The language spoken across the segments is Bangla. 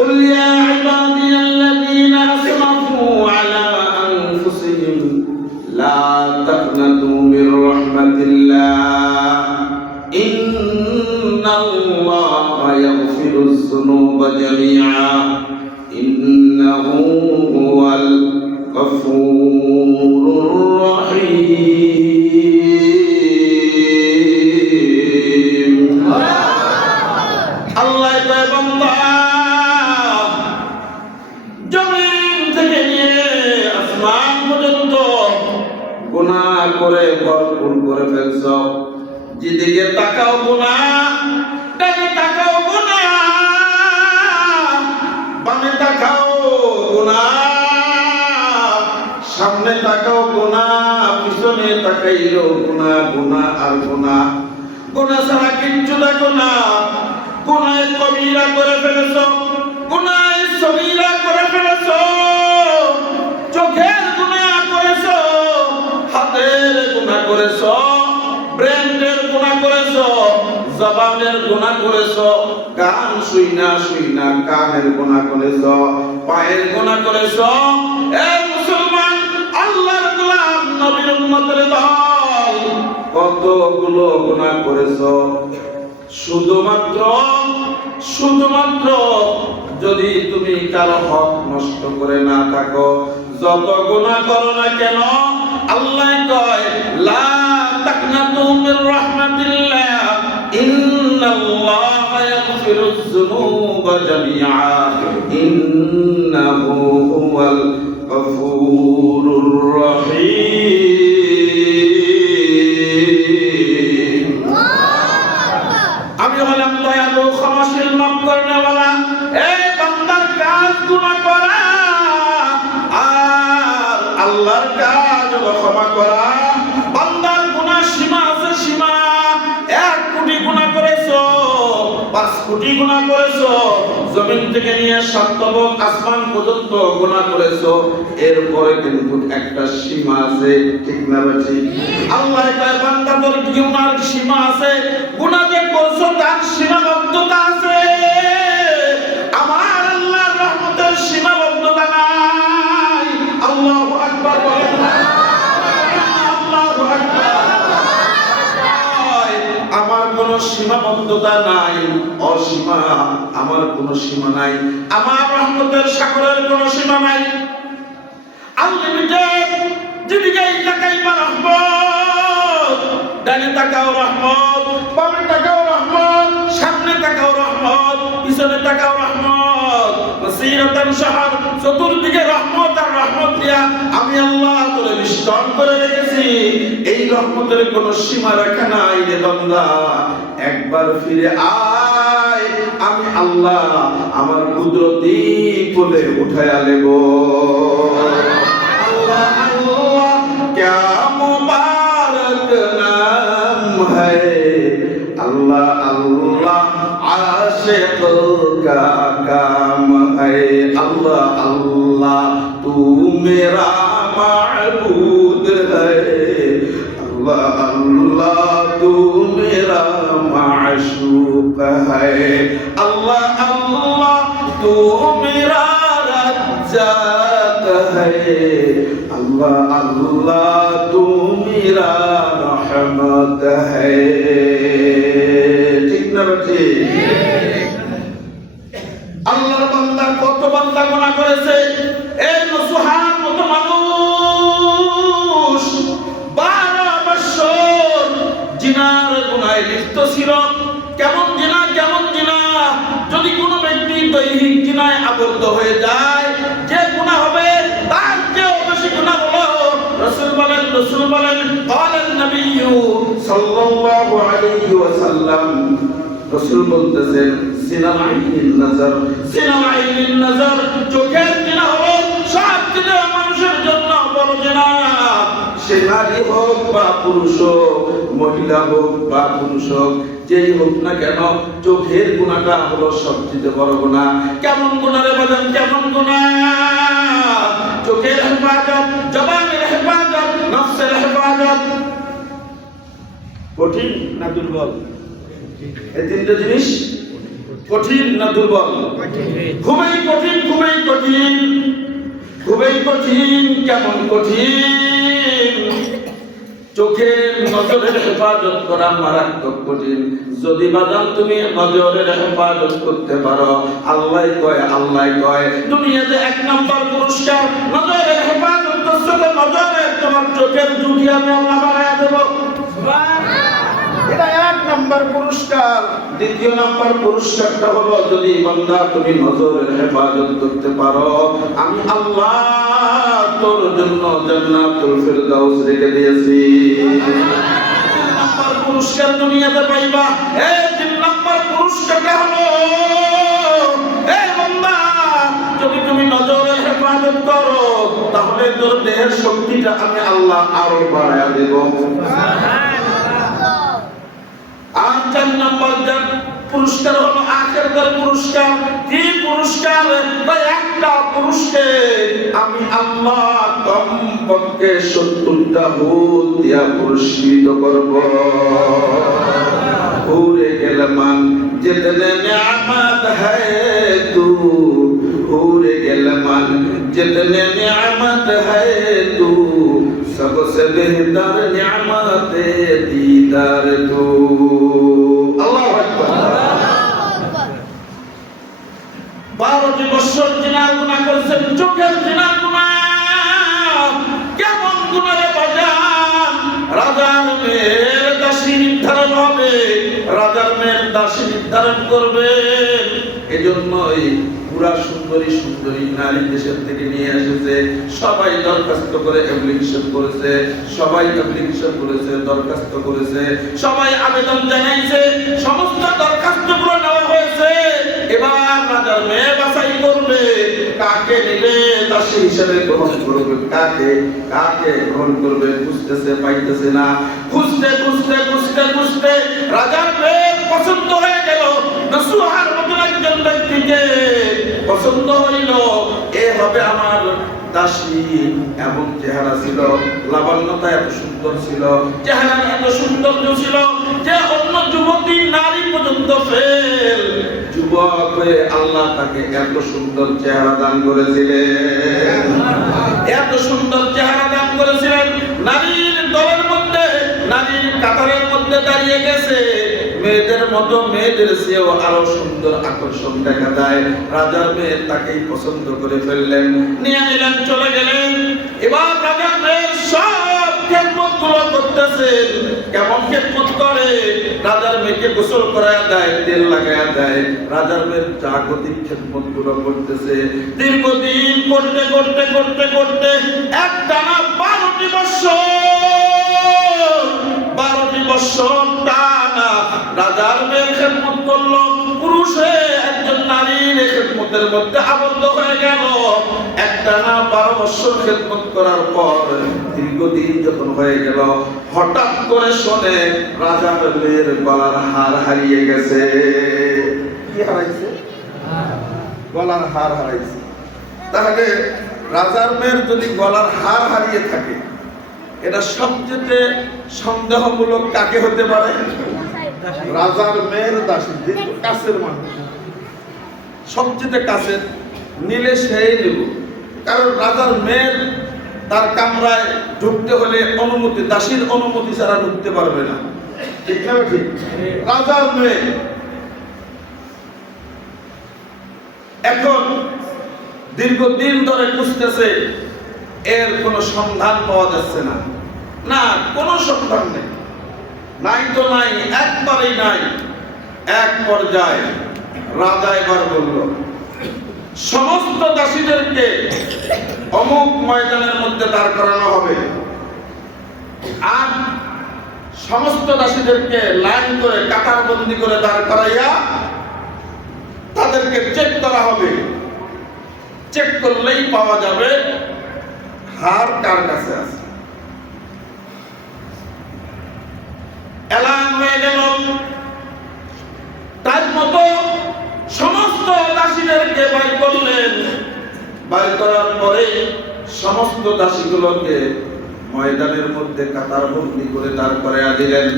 قل يا عبادي الذين أسرفوا على أنفسهم لا تقنطوا من رحمة الله إن الله يغفر الذنوب جميعا إنه هو الغفور الرحيم الله يبارك গুনাহ করে ভরপুর করে ফেলছ যেদিকে তাকাও গুনাহ ডানে তাকাও গুনাহ বামে তাকাও গুনাহ সামনে তাকাও গুনাহ পিছনে তাকাইলো গুনাহ গুনাহ আর গুনাহ গুনাহ ছাড়া কিচ্ছু দেখো না গুনাহে কবিরা করে ফেলেছ গুনাহে সগীরা করে ফেলেছ চোখের গুনাহ করেছো হাতের গুনাহ করেছো ব্রেনের গুনাহ করেছো জবানের গুনাহ করেছো কান শুইনা শুইনা কানের গুনাহ করেছো পায়ের গুনাহ করেছো এ মুসলমান আল্লাহর গোলাম নবীর উম্মতের দল কতগুলো গুনাহ করেছো শুধুমাত্র যদি তুমি কারো হক নষ্ট করে না থাকো যত গুনাহ করো না কেন আল্লাহ কয় লা তাকনাতু মির রাহমাতিল্লাহ ইন্নাল্লাহা ইয়াগফিরুয যুনুবা জামিআ ইন্নাহু হুয়াল গফুরুর রহিম। আমি হলাম দয়ালু ক্ষমাশীল মাফ করনেওয়ালা। এই বান্দার কাজ গুনাহ করা আর আল্লাহর কাজ হলো ক্ষমা করা। বান্দার গুনাহ সীমা আছে, সীমা। 1 কোটি গুনাহ করেছো, 5 কোটি গুনাহ করেছো, জমিন থেকে নিয়ে 7 তবক আসমান পর্যন্ত গুনাহ করেছো, এরপরে কিন্তু একটা সীমা আছে, ঠিক না বেঠি? আল্লাহ কয় বান্দা তোর গুনার সীমা আছে, গুনাহ যে করছো তার সীমাবদ্ধতা আছে। আমার আল্লাহর রহমতের সীমাবদ্ধতা নাই। আল্লাহু আকবার বলেন না? আল্লাহু আকবার। আমার কোনো সীমাবদ্ধতা নাই, অসীমা। আমার কোনো সীমা নাই। আমার রহমতের সাগরের কোনো সীমা নাই। আনলিমিটেড। যেদিকে তাকাইবা রহমত, ডানে তাকাও রহমত, বামে তাকাও রহমত, সামনে তাকাও রহমত, পিছনে তাকাও রহমত। মাসিরাতান শাহর, চতুর্দিকে রহমত আর রহমত দিয়া আমি আল্লাহ তোরে বিস্তর করে রেখেছি। এই রহমতের কোনো সীমা রেখা নাই রে বান্দা। একবার ফিরে আয়, আমি আল্লাহ আমার কুদরতি কোলে উঠায়া নেব। আল্লাহ আল্লাহ क्या मुबारक नाम है, अल्लाह अल्लाह आशिक का काम है। अल्लाह अल्लाह तू मेरा माबूद है, अल्लाह अल्लाह तू मेरा माशूक है, अल्लाह अल्लाह तू मेरा रज़्ज़ाक़ है, अल्लाह अल्लाह तू मेरा रहमत है। ठीक ना बेटी? আল্লাহর বান্দা কত বান্দা গুনাহ করেছে। এই নসুহার মতো মানুষ 12 বছর জিনার গুনাহে লিপ্ত ছিল। কেমন জিনা, কেমন জিনা! যদি কোনো ব্যক্তি দৈহিক জিনায় আবদ্ধ হয়ে যায়, যে গুনাহ হবে তার চেয়ে বেশি গুনাহ হলো। রাসূল বলেন ক্বালান নবিয়্যু সাল্লাল্লাহু আলাইহি ওয়াসাল্লাম, রাসূল বলতেছেন জিনা আইনিন নজর, জিনা আইনিন নজর, চোখের জিনা হলো সবচেয়ে মানুষের জন্য বড় জিনা। সে নারী হোক বা পুরুষ হোক, মহিলা হোক বা পুরুষ হোক, যেই হোক না কেন, চোখের গুনাহটা হলো সবচেয়ে বড় গুনাহ। কেমন গুনাহ রে বাজান, কেমন গুনাহ! চোখের হেফাজত, জবানের হেফাজত, নফসের হেফাজত। কঠিন না দুর্বল? এই তিনটা জিনিস কঠিন না দুর্বল? ঘুমাই খুবই কঠিন। কেমন কঠিন? চোখের নজরের হেফাজত করা মারাত্মক কঠিন। যদি বাদাম তুমি নজরের হেফাজত করতে পারো, আল্লাহ কয় দুনিয়াতে 1 নাম্বার পুরস্কার নজরের হেফাজত করছো তো নজরের তোমার চোখের জুটি আমি আল্লাহ বাড়ায়া দেব। এটা 1 নাম্বার পুরস্কার। দ্বিতীয় নাম্বার পুরস্কারটা হলো যদি বান্দা তুমি নজরের হেফাজত করতে পারো, আমি আল্লাহ তোর জন্য জান্নাতুল ফিরদাউস রেখে দিয়েছি। 3 নাম্বার পুরস্কার দুনিয়াতে পাইবা। এই 3 নাম্বার পুরস্কারটা হলো, এই বান্দা যদি তুমি নজরের হেফাজত করো তাহলে তোর দেহের শক্তিটা আমি আল্লাহ আরো বাড়ায়া দেব। আর 4 নাম্বার পুরস্কার হলো আখিরাতের পুরস্কার। কি পুরস্কার? ভাই একটা পুরস্কার আমি আল্লাহ কমপক্ষে 70টা হুর দিয়া পুরস্কৃত করব। হুরে গেলমান जितने नियामत है तू, হুরে গেলমান जितने नियामत है तू, सबसे बेहतर नियामत दीदार तू। আল্লাহু আকবার। 12টি বছর জিনার গুনাহ করেছেন, চোখের জিনার গুনাহ। কেমন গুনাহ রে বাজান? রাজার মেয়ের দাসী নির্ধারণ হবে, রাজার মেয়ের দাসী নির্ধারণ করবেন। এজন্যই পুরা সুন্দরী সুন্দরী নারী দেশের থেকে নিয়ে এসেছে। সবাই দরখাস্ত করে অ্যাপ্লিকেশন করেছে, সবাই অ্যাপ্লিকেশন করেছে, দরখাস্ত করেছে, সবাই আবেদন জানাইছে, সমস্ত দরখাস্তগুলো নেওয়া হয়েছে। এবার রাজার মেয়ে বাছাই করবে, কাকে নিলে দাসী হিসেবে গ্রহণ করবে, কাকে কাকে গ্রহণ করবে বুঝতেছে, পাইতেছে না। খুঁজতে খুঁজতে খুঁজতে খুঁজতে রাজার মেয়ে পছন্দ হয়ে গেল। নসুহার মতো একজন ব্যক্তিকে পছন্দ হইল, এ হবে আমার দাসী। এমন চেহারা ছিল, লাবণ্যতা এত সুন্দর ছিল, চেহারা এত সৌন্দর্য ছিল যে অন্য যুবতী নারী পর্যন্ত ফেল। যুবক হয়ে আল্লাহ তাকে এত সুন্দর চেহারা দান করেছিলেন, এত সুন্দর চেহারা দান করেছিলেন। নারীর দলের মধ্যে, নারীর কাতারের মধ্যে দাঁড়িয়ে গেছে। মেয়েদের মতো, মেয়েদের চেয়েও আরো সুন্দর আকর্ষণ দেখা যায়। রাজার মেয়ে তাকেই পছন্দ করে ফেললেন, নিয়ে নিলেন, চলে গেলেন। এবার রাজার মেয়ের সব খেদমত গুলো করতেছেন। কেমন খেদমত করে? রাজার মেয়েকে গোসল করায় দেয়, তেল লাগায়া দেয়, রাজার মেয়ের জাগতিক খেদমত গুলো করতেছে। দীর্ঘদিন করতে করতে করতে করতে একটানা 12টি বছর টানা রাজার মেয়ের খেদমত করলো। পুরুষে একজন নারীর খেদমতের মধ্যে আবদ্ধ হয়ে গেল। একটানা 12 বছর খেদমত করার পর দীর্ঘদিন যখন হয়ে গেল, হঠাৎ করে শোনে রাজার মেয়ের গলার হার হারিয়ে গেছে। কি হারাইছে? গলার হার হারাইছে। তাহলে রাজার মেয়ের যদি গলার হার হারিয়ে থাকে, এটা সবচেয়ে সন্দেহমূলক কাকে হতে পারে? রাজার মেয়ের দাসী, যেহেতু কাছের মানুষ, সবচেয়ে কাছের, নিলে সেই নেব। কারণ রাজার মেয়ের তার কামরায় ঢুকতে হলে অনুমতি, দাসীর অনুমতি ছাড়া ঢুকতে পারবে না। ঠিক না? ঠিক। রাজার মেয়ে এখন দীর্ঘদিন ধরে খুঁজতেছে, এর কোনো সন্ধান পাওয়া যাচ্ছে না। না, কোনো সন্ধান নেই, নাই তো নাই, একবারেই নাই। এক পর্যায়ে রাজা এবার বলল, সমস্ত দাসীদেরকে অমুক ময়দানের মধ্যে দাঁড় করানো হবে, আর সমস্ত দাসীদেরকে লাইন করে কাতারবন্দি করে দাঁড় করাইয়া তাদেরকে চেক করা হবে। চেক করলেই পাওয়া যাবে হার কার কাছে আছে। এলান হয়ে গেল। তার মতো সমস্ত দাসীদেরকে বাইর করলেন। বাইর করার পরে সমস্ত দাসীগুলোকে ময়দানের মধ্যে কাতারবন্দি করে দাঁড় করাইয়া দিলেন।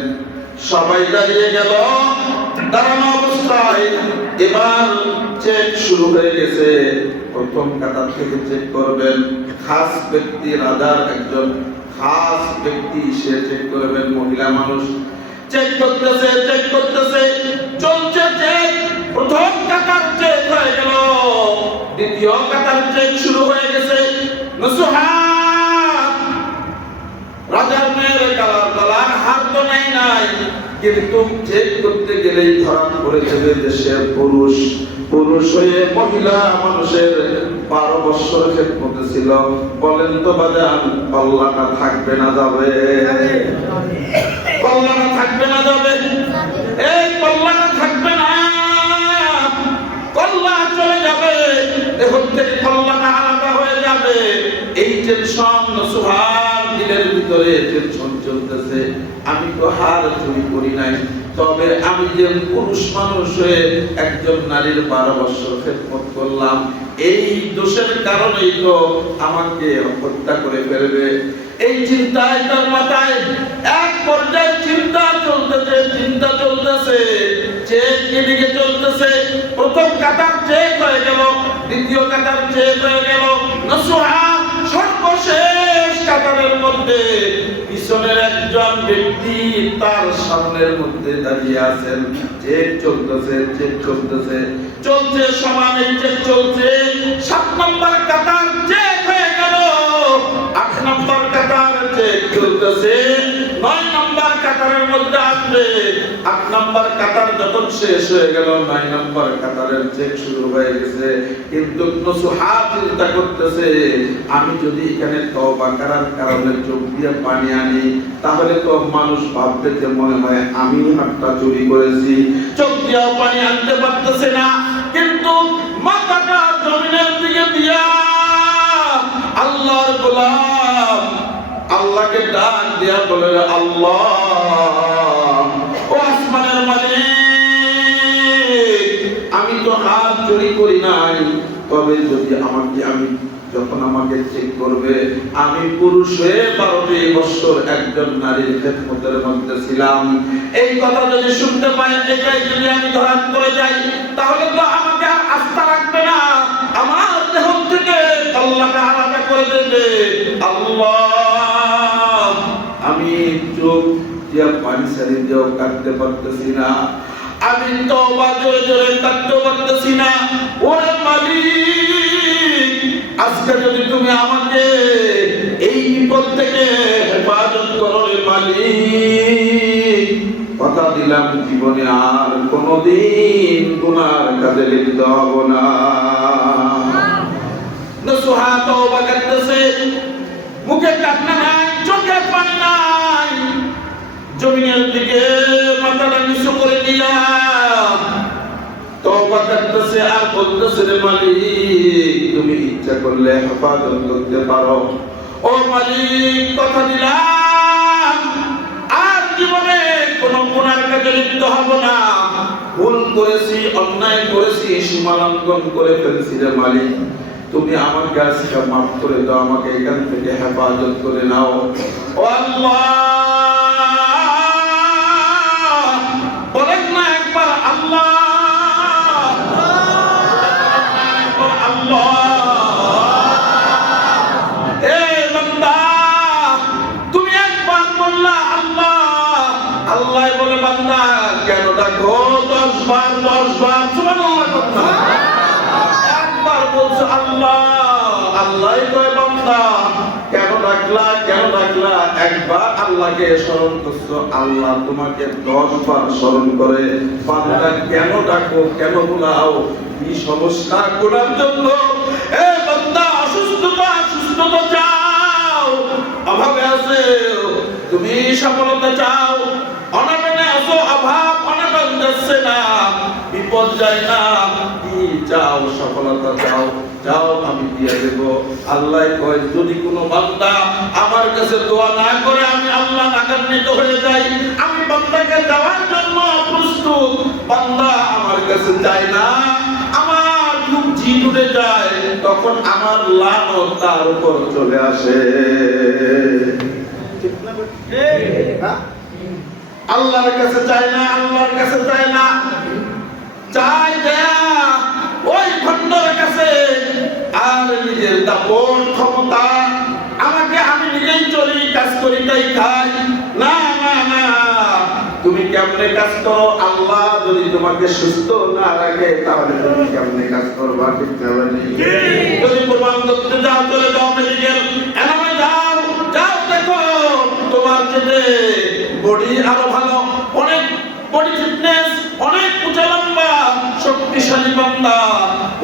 সবাই দাঁড়িয়ে গেল। দাঁড়ানো অবস্থায় এবার চেক শুরু হয়ে গেছে। প্রথম কাতার থেকে চেক করবেন, খাস ব্যক্তি, রাজার একজন খাস ব্যক্তি, সে চেক করবেন, মহিলা মানুষ চেক করতেছে, চেক করতেছে, চলছে চেক। প্রথম কাতার চেক হয়ে গেল, দ্বিতীয় কাতার চেক শুরু হয়ে গেছে। নসুহাত রাজার মেয়ের গলার হার তো নাই, কিন্তু চেক করতে গেলেই ধরা পড়ে যাবে যে সে পুরুষ। পুরুষ হয়ে মহিলা মানুষের 12 বছর খেদমতে ছিল। বলেন তো বাজান, কল্যাণটা থাকবে না যাবে? কল্যাণ থাকবে না যাবে? এই কল্যাণ থাকবে না, কল্যাণ চলে যাবে, এখন থেকে কল্যাণ আলাদা হয়ে যাবে। এই টেনশন সুহার দিলের ভিতরে টেনশন চলতেছে। আমি তো হার চুরি করি নাই, তবে আমি যে পুরুষ মানুষ হয়ে একজন নারীর 12 বছর খেদমত করলাম, এই দোষের কারণেই তো আমাকে হত্যা করে ফেলবে। এই চিন্তায় তার মাথায় এক পর্যায়ে চিন্তা চলতেছে, চেক এদিকে চলতেছে। প্রথম কাতার চেক হয়ে গেল, দ্বিতীয় কাতার চেক হয়ে গেল। নসুহা সর্বশেষ কাতারের মধ্যে পিছনের একজন ব্যক্তি তার সামনের মধ্যে দাঁড়িয়ে আছেন। চেক চলতেছে, চেক চলতেছে, চলছে, সমানে চেক চলছে। 7 নম্বর কাতার চেক হয়ে গেল, 8 নম্বর কাতার চেক চলতেছে, 9 নম্বর কাতারের মধ্যে আসবে। 8 নম্বর কাতার যখন শেষ হয়ে গেল, 9 নম্বর কাতারের চেক শুরু হয়ে গেছে। কিন্তু নসুহা চিন্তা করতেছে, আমি যদি এখানে তওবা করার কারণে চোখ দিয়ে পানি আনি, তাহলে তো মানুষ ভাববে যে মনে হয় আমি হাতটা চুরি করেছি। চোখ দিয়ে পানি আনতে পারতেছে না, কিন্তু মাথাটা জমিনের দিকে দিয়া আল্লাহর গোলাম আল্লাহকে ডাক দিয়া বলে, আল্লাহ, ও আসমানের মালিক, আমি তো হাত চুরি করি নাই, তবে যদি আমি যখন আমাকে চেক করবে, আমি পুরুষ হয়ে 12 বছর একজন নারীর খেদমতের মধ্যে ছিলাম। এই কথা যদি শুনতে পাই, এটাই যদি আমি ধরা পড়ে যাই, তাহলে তো আমাকে আর আস্থা রাখবে না, আমার দেহ থেকে আল্লাহকে আলাদা করে দেবে। আল্লাহ, আমি চোখ দিয়া পানি ছাড়ি দিয়েও কাটতে পারতেছি না, আমি তওবা জোরে জোরে কাটতে পারতেছি না। ওরে মালিক, আজকে যদি তুমি আমাকে এই বিপদ থেকে হেফাজত করো রে মালিক, কথা দিলাম জীবনে আর কোনোদিন গুনার কাজে লিপ্ত হব না। নসুহা তওবা করতেছে, মুখে কান্না নাই, চোখে পানি নাই, জমিনের দিকে মাথাটা নিচু করে দিয়া তওবা করতেছে আর বলতেছে, রে মালিক, তুমি ইচ্ছা করলে হেফাজত করতে পারো। ও মালিক, কথা দিলাম আর জীবনে কোনো গুনার কাজে লিপ্ত হব না। ভুল করেছি, অন্যায় করেছি, সীমা লঙ্ঘন করে ফেলেছি রে মালিক, তুমি আমার কাছে মাফ করে দাও, আমাকে এখান থেকে হেফাজত করে নাও। ও আল্লাহ, বলেন না একবার আল্লাহ, আল্লাহ। এই বান্দা, তুমি একবার বললা আল্লাহ, আল্লাহ বলে, বান্দা কেন ডাকো 10 বার 10 বার, সুবহানাল্লাহ। একবার বলছো আল্লাহ, আল্লাহ কয় বান্দা কেন ডাকলা, কেন ডাকলা? একবার আল্লাহকে স্মরণ করছো, আল্লাহ তোমাকে 10 বার স্মরণ করে। বান্দা কেন ডাকো, কেন বুলাও? কি সমস্যা করার জন্য? এ বান্দা, সুস্থতা চাও, অভাবে আছে তুমি সফলতা চাও, অনাটনে আছো, অভাব অনাটন যাচ্ছে না, বিপদ যায় না, কি চাও? সফলতা চাও, যাও আমি দিয়ে দেব। আল্লাহ কয়, যদি কোনো বান্দা আমার কাছে দোয়া না করে আমি আল্লাহ রাগান্বিত হয়ে যাই, আমি বান্দাকে দেওয়ার জন্য প্রস্তুত, বান্দা আমার কাছে যায় না, আমার খুব জিদ উঠে যায়, তখন আমার লানত তার উপর চলে আসে। ঠিক না? আল্লাহর কাছে চায় না, আল্লাহর কাছে চায় না, চাই দেয়া ওই ভণ্ডর কাছে, আর নিজের দাপট ক্ষমতা আমাকে আমি নিজেই চলি, কাজ করি, তাই খাই। না না না, তুমি কেমনে কাজ করো? আল্লাহ যদি তোমাকে সুস্থ না রাখে তাহলে তুমি কেমনে কাজ করবা? ঠিক না? যদি প্রমাণ করতে যাও, চলে যাও মেডিকেল এনামে যাও, যাও দেখো তোমার চেয়ে বডি আরো ভালো, অনেক বডি ফিটনেস, অনেক উঁচা লম্বা শক্তিশালী বান্দা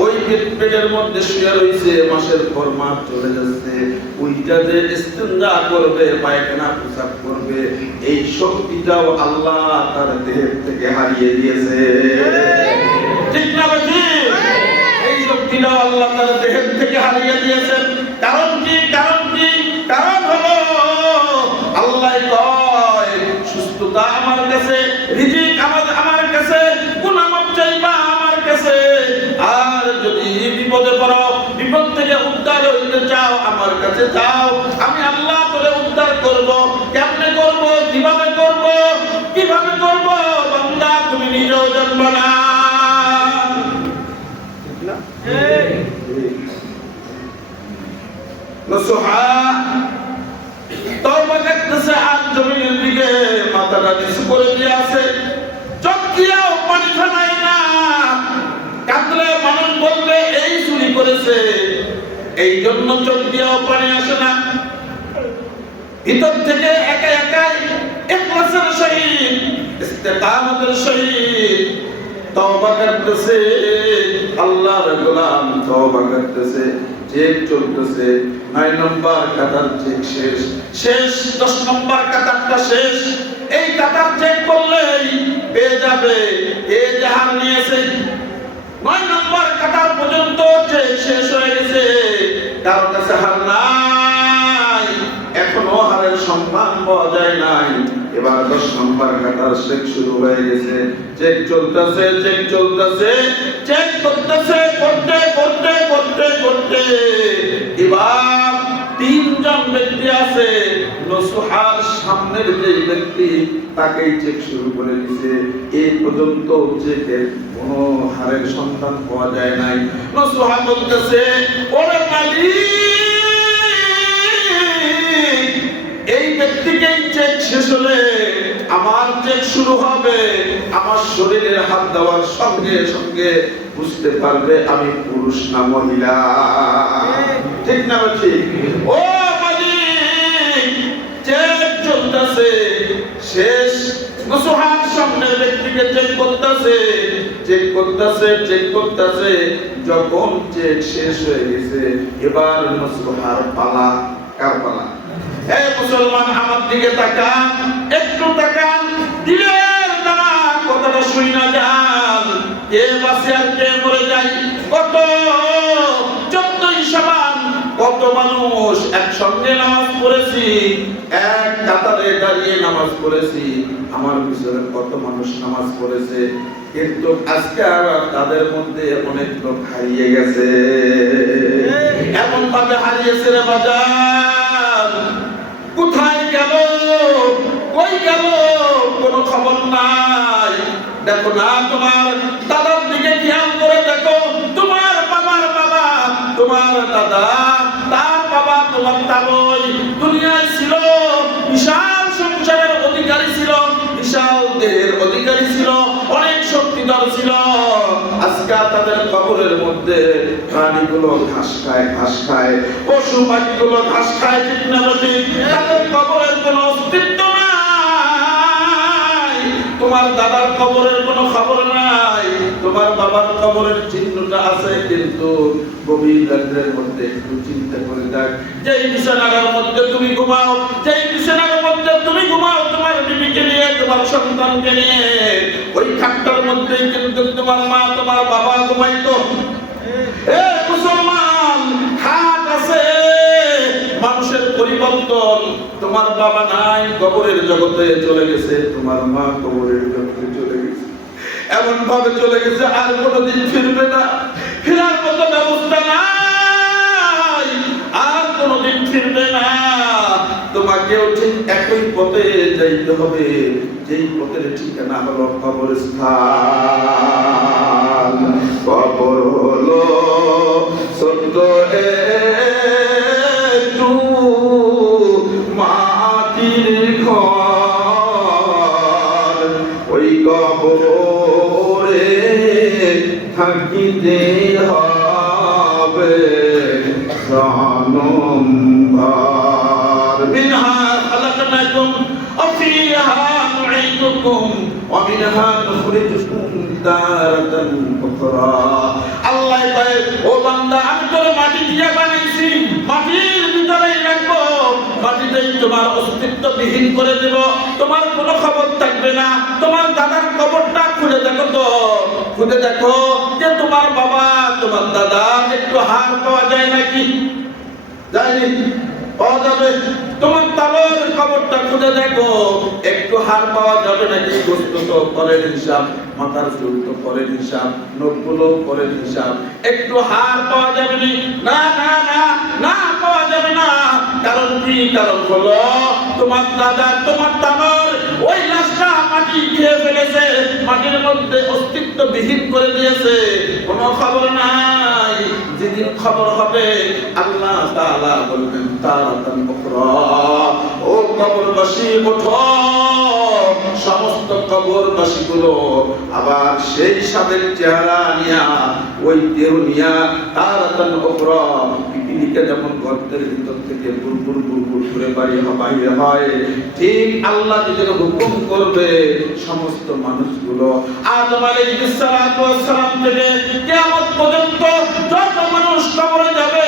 ওই পেটের মধ্যে শুয়ে রয়েছে, মাসের পর মাস চলে যাচ্ছে, ওইটা যে ইস্তেঞ্জা করবে, পায়খানা পেশাব করবে, এই শক্তিটাও আল্লাহ তার দেহ থেকে হারিয়ে দিয়েছে। ঠিক না ভাই? এই শক্তিটাও আল্লাহ তার দেহ থেকে হারিয়ে দিয়েছেন। কারণ কি? কারণ কি? কারণ হলো আল্লাহ কয় সুস্থতা আমার কাছে, রিজিক আমার কাছে, গুনাহ চাইবা আমার কাছে, আর যদি বিপদে পড়ো, বিপদ থেকে উদ্ধার হইতে চাও আমার কাছে যাও, আমি আল্লাহ তোরে উদ্ধার করব। কেমনে করব? কিভাবে করব? কিভাবে করব? বান্দা তুমি নিজেও জানবা না। ঠিক না? নসুহা তওবা করতেছে, আর জমিনের দিকে মাথাটা নিচু করে দিয়ে আছে, চোখ দিয়েও পানি ফেলায় না। কাঁদলে মানুষ বলবে এই চুরি করেছে, এই জন্য চোখ দিয়েও পানি আসে না। ভিতর থেকে একা একাই ইখলাসের সহিত, ইস্তেকামতের সহিত তওবা করতেছে, আল্লাহর গোলাম তওবা করতেছে, চেক চলতেছে, 9 নম্বর কাতার চেক শেষ, শেষ 10 নম্বর কাতারটা শেষ। এই কাতার চেক করলেই পেয়ে যাবে এ যাহার নিয়েছে। 9 নম্বর কাতার পর্যন্ত চেক শেষ হয়ে গেছে, কারো কাছে হার নাই, এখনো হারের সম্মান পাওয়া যায় নাই। এবার 10 নম্বর কাতার চেক শুরু হয়ে গেছে, চেক চলতেছে, চেক চলতেছে, চেক করতেছে, করতে করতে করতে করতে এবার 3 জন ব্যক্তি আছে, নসুহার সামনের যে ব্যক্তি তাকেই চেক শুরু করে দিয়েছে। এই পর্যন্ত চেকের কোনো হারের সন্ধান পাওয়া যায় নাই। নসুহা বলতেছে, ওরে মালিক, এই ব্যক্তিকেই চেক শেষ হলে আমার চেক শুরু হবে, আমার শরীরের হাত দেওয়ার সঙ্গে সঙ্গে বুঝতে পারবে আমি পুরুষ না মহিলা। ঠিক না ঠিক? ও মালিক, চেক চলতেছে, শেষ। নসুহার সামনের ব্যক্তিকে চেক করতেছে, চেক করতেছে, চেক করতেছে, যখন চেক শেষ হয়ে গেছে এবার নসুহার পালা। কার পালা? হে মুসলমান, আমার দিকে তাকান, একটু তাকান, দিলের দ্বারা কথাটা শুই না যান, কে বাঁচে আর কে মরে যায়। কত 14 সমান কত মানুষ একসঙ্গে নামাজ পড়েছি, এক কাতারে দাঁড়িয়ে নামাজ পড়েছি, আমার পিছনে কত মানুষ নামাজ পড়েছে, কিন্তু আজকে আবার তাদের মধ্যে অনেক লোক হারিয়ে গেছে। এমন ভাবে হারিয়েছে রে বাজার, কোথায় গেল, কই গেল, কোনো খবর নাই। দেখো না, তোমার দাদার দিকে খেয়াল করে দেখো, তোমার বাবার বাবা, তোমার দাদা, তার বাবা, তোমার দাবই দুনিয়ায় ছিল, বিশাল সংসারের অধিকারী ছিল, বিশাল দেহের অধিকারী ছিল, অনেক শক্তিধর ছিল। আজকে তাদের কবরের মধ্যে প্রাণীগুলো ঘাস খায়, ঘাস খায়, পশু পাখিগুলো ঘাস খায়। ঠিক না ঠিক? তাদের কবরের কোনো অস্তিত্ব নাই। তোমার দাদার কবরের কোনো খবর নাই, তোমার বাবার কবরের চিহ্নটা আছে, কিন্তু গভীর রাতের মধ্যে একটু চিন্তা করে দেখ, যেই বিছানার মধ্যে তুমি ঘুমাও, যেই বিছানার মধ্যে তুমি ঘুমাও তোমার বিবিকে নিয়ে, তোমার সন্তানকে নিয়ে, ওই খাটটার মধ্যেই কিন্তু তোমার মা, তোমার বাবা ঘুমাইতো। এ মুসলমান, খাট আছে, মানুষের পরিবর্তন। তোমার বাবা নাই, কবরের জগতে চলে গেছে, তোমার মা কবরের জগতে চলে গেছে, এমন ভাবে চলে গেছে আর কোনোদিন ফিরবে না, ফেরার মতো ব্যবস্থা নাই, আর কোনোদিন ফিরবে না। তোমাকে তোমাকেও ঠিক একই পথে যাইতে হবে, যেই পথের ঠিকানা হলো কবরস্থান। কবর হলো ছোট্ট একটু মাটির ঘর, ওই কবরে থাকিতে হবে জনম ভর। মিনহা খালাকনাকুম ওয়া ফিহা নুঈদুকুম ওয়া মিনহা নুখরিজুকুম তারাতান উখরা। আল্লাহ কয়, ও বান্দা, আমি তোরে মাটি দিয়ে বানাইছি, মাটির ভিতরেই রাখবো, মাটিতেই তোমার অস্তিত্ববিহীন করে দেব, তোমার কোনো খবর থাকবে না। তোমার দাদার কবরটা খুলে দেখো তো, খুলে দেখো যে তোমার বাবা তোমার দাদা একটু হাড় পাওয়া যায় নাকি? যায়নি? পাওয়া যাবে। তোমার তালের কবরটা খুলে দেখো, একটু হাড় পাওয়া যাবে নাকি? গোস্ত তো পরের হিসাব, মাথার চুল তো পরের হিসাব, নখগুলো পরের হিসাব, একটু হাড় পাওয়া যাবে না? না না না, পাওয়া যাবে না। কারণ কি? কারণ হলো তোমার দাদা তোমার তালের ওই লাশটা মাটি খেয়ে ফেলেছে, মাটির মধ্যে অস্তিত্ববিহীন করে দিয়েছে, কোনো খবর নাই। যেদিন খবর হবে আল্লাহ তাআলা বলবেন তারাতান উখরা, ও কবরবাসী ওঠো। সমস্ত কবরবাসীগুলো আবার সেই সাদের চেহারা নিয়া, ওই দেহ নিয়া তারাতান উখরা, পিপিলিকা যেমন গর্তের ভিতর থেকে বুলবুল বুলবুল করে বাইরে হয়, ঠিক আল্লাহ যেদিন হুকুম করবে সমস্ত মানুষগুলো আদম আলাইহিস সালাতু ওয়াস সালাম থেকে কিয়ামত পর্যন্ত যত মানুষ কবরে যাবে,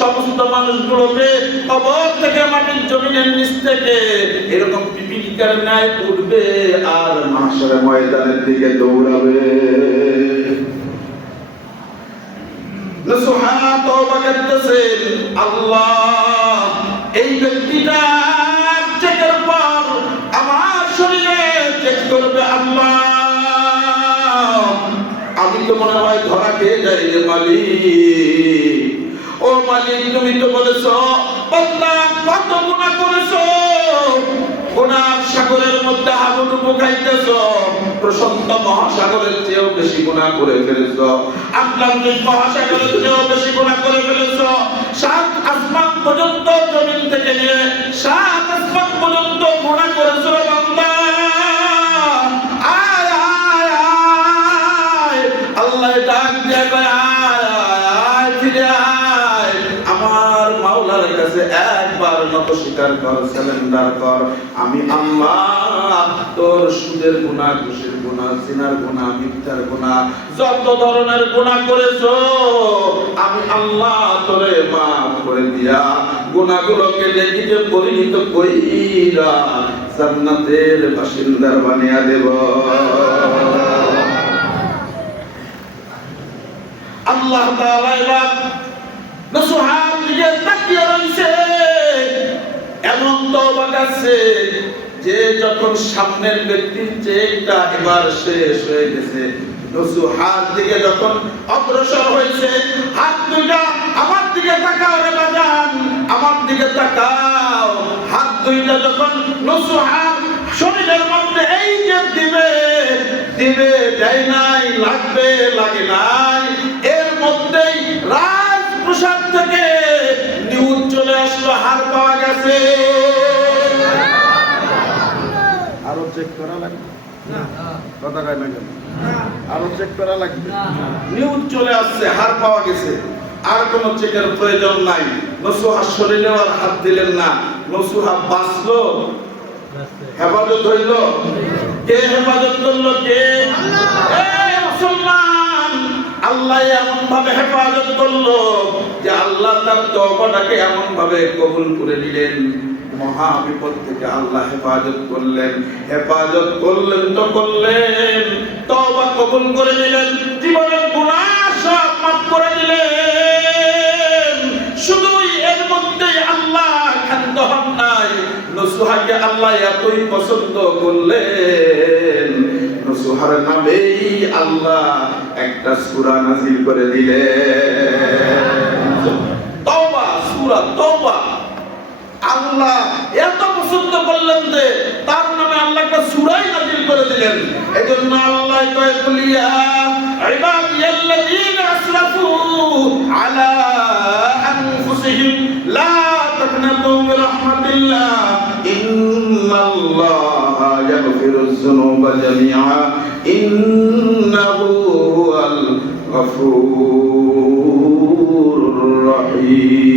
সমস্ত মানুষগুলোকে কবর থেকে মাটির জমিনের নিচ থেকে এরকম পিপিলিকার ন্যায় উঠবে আর মাহশরের ময়দানের দিকে দৌড়াবে। নসুহা তওবা করতেছেন, আল্লাহ এই ব্যক্তিটা চেকের পর আমার শরীরে চেক করবে, আল্লাহ আমি তো মনে হয় ধরা খেয়ে যাই রে মালিক। ও মালিক, তুমি তো বলেছো বান্দা কত গুনাহ করেছো, গুনার সাগরের মধ্যে হাবুডুবু খাইতেছো, প্রশান্ত মহাসাগরের চেয়েও বেশি গুনাহ করে ফেলেছো, আটলান্টিক মহাসাগরের চেয়েও বেশি গুনাহ করে ফেলেছো। সাত আসমান পর্যন্ত, জমিন থেকে নিয়ে সাত আসমান পর্যন্ত গুনাহ করেছো বান্দা। আয় আয় আয়, আল্লাহ ডাক দিয়ে কয় আয় আয়, ফিরে আয় আমার মাওলার কাছে, একবার নত স্বীকার কর, সারেন্ডার কর। আমি আল্লাহ তোর সুদের গুনাহ, ঘুষের গুনাহ, জিনার গুনাহ, মিথ্যার গুনাহ, যত ধরনের গুনাহ করেছো আমি আল্লাহ তোরে মাফ করে দিয়া গুনাহগুলোকে লিখিতে পরিণত কইরা জান্নাতের বাসিন্দার বানিয়ে দেব। আল্লাহ তাআলা এবার নসুহার দিকে তাকিয়ে রইছে, এমন তওবা করছে যে যখন সামনের ব্যক্তির চেকটা এবার শেষ হয়ে গেছে, নসুহার দিকে যখন অগ্রসর হয়েছে, হাত দুইটা আমার দিকে তাকাও রে বাজান, আমার দিকে তাকাও। হাত দুইটা যখন নসুহার শরীরের মধ্যে এই যে দিবে দিবে, দেয় নাই, লাগবে লাগে নাই, এর মধ্যেই রাজপ্রাসাদ থেকে নিউজ চলে আসলো, হার পাওয়া গেছে। আরো চেক করা লাগবে না, কথা কয় না কেন? আরো চেক করা লাগবে। নিউজ চলে আসছে, হার পাওয়া গেছে, আর কোন চেকের প্রয়োজন নাই। নসুহা শরীরে আর হাত দিলেন না, নসুহা বাঁচলো, হেফাজত হইল। কে হেফাজত করলো? কে? মুসলমান। আল্লাহ এমন ভাবে হেফাজত করলো যে আল্লাহ তার তওবাটাকে এমন ভাবে কবুল করে নিলেন, মহা বিপদ থেকে আল্লাহ হেফাজত করলেন। হেফাজত করলেন তো করলেন, তওবা কবুল করে নিলেন, জীবনের গুনাহ সব মাফ করে দিলেন। শুধুই এর মধ্যে আল্লাহ ক্ষান্ত হন নাই, নসুহাকে আল্লাহ এতই পছন্দ করলেন, নসুহার নামেই আল্লাহ একটা সূরা নাযিল করে দিলেন, তওবা, সূরা তওবা। আল্লাহ আলা আনফুসিহিম লা তাকনাতু মির রাহমাতিল্লাহ ইন্নাল্লাহা ইয়াগফিরুয যুনুবা জামিআ ইন্নাহু হুয়াল গফুরুর রহিম।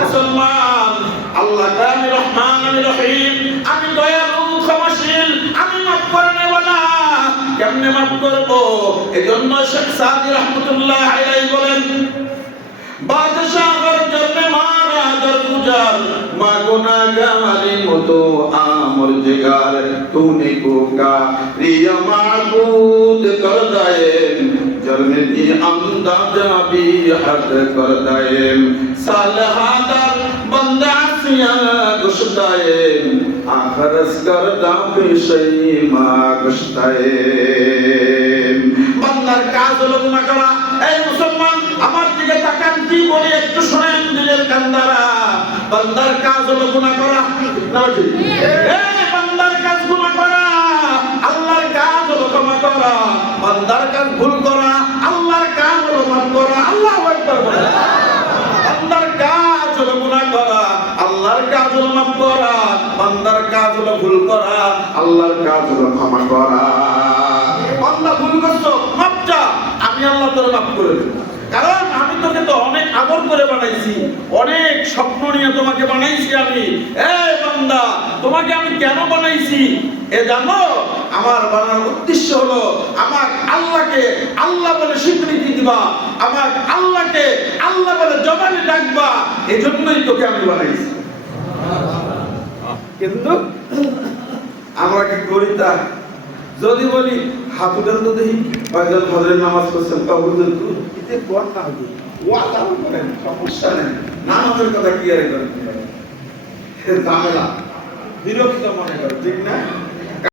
মুসলমান, আল্লাহ আমি রহমান আমি রহিম, আমি দয়ালু ক্ষমাশীল, আমি মাফ করনেওয়ালা। কেমনে মাফ করব? এজন্য শেখ সাদি রহমাতুল্লাহ আলাইহি বলেন, বাদশাহ হর জন্মে মারা দর গুজার মা গুনাহগারি মতো আমর জিগার তूने को का रिया माबूद कर दाएम जर्मे की अंदाजा भी हद कर दाएम सालहादर बंदा सिया गुस्ताएम आखरस कर दापे शैमा गुस्ताएम। बंदार কাজ হলো গুনাহ করা। এই মুসলমান, আমার দিকে তাকান, কি বলি একটু শুনেন দিলের কান্দারা। বান্দার কাজ হলো গুনাহ করা। এই বান্দার কাজ গুনাহ করা, আল্লাহর কাজ হলো ক্ষমা করা। বান্দার কাজ ভুল করা, আল্লাহর কাজ হলো মাফ করা। আল্লাহু আকবার বলেন। বান্দার কাজ হলো গুনাহ করা, আল্লাহর কাজ হলো মাফ করা। বান্দার কাজ হলো ভুল করা, আল্লাহর কাজ হলো ক্ষমা করা। বান্দা ভুল করছো, মাফ চা, আমি আল্লাহ তোর মাফ করে দেব। কারণ আমি তোকে তো অনেক আদর করে বানাইছি, অনেক স্বপ্ন নিয়ে তোমাকে বানাইছি আমি। এই বান্দা, তোমাকে আমি কেন বানাইছি এ জানো? আমার বানানোর উদ্দেশ্য হলো আমার আল্লাহকে আল্লাহ বলে স্বীকৃতি দিবা, আমার আল্লাহকে আল্লাহ বলে জবানে ডাকবা। এজন্যই তোকে আমি বানাইছি। কিন্তু আমরা কি করি তা? যদি বলি হাত উঠান তো দেখি কয়েকজন ফজরের নামাজ পড়ছেন, কবুতর তো এতে কথা হবে, ওয়াদা করেন, সমস্যা নেই, নামাজের কথা কি আর করেন, ঝামেলা বিরক্ত মনে করে, ঠিক না?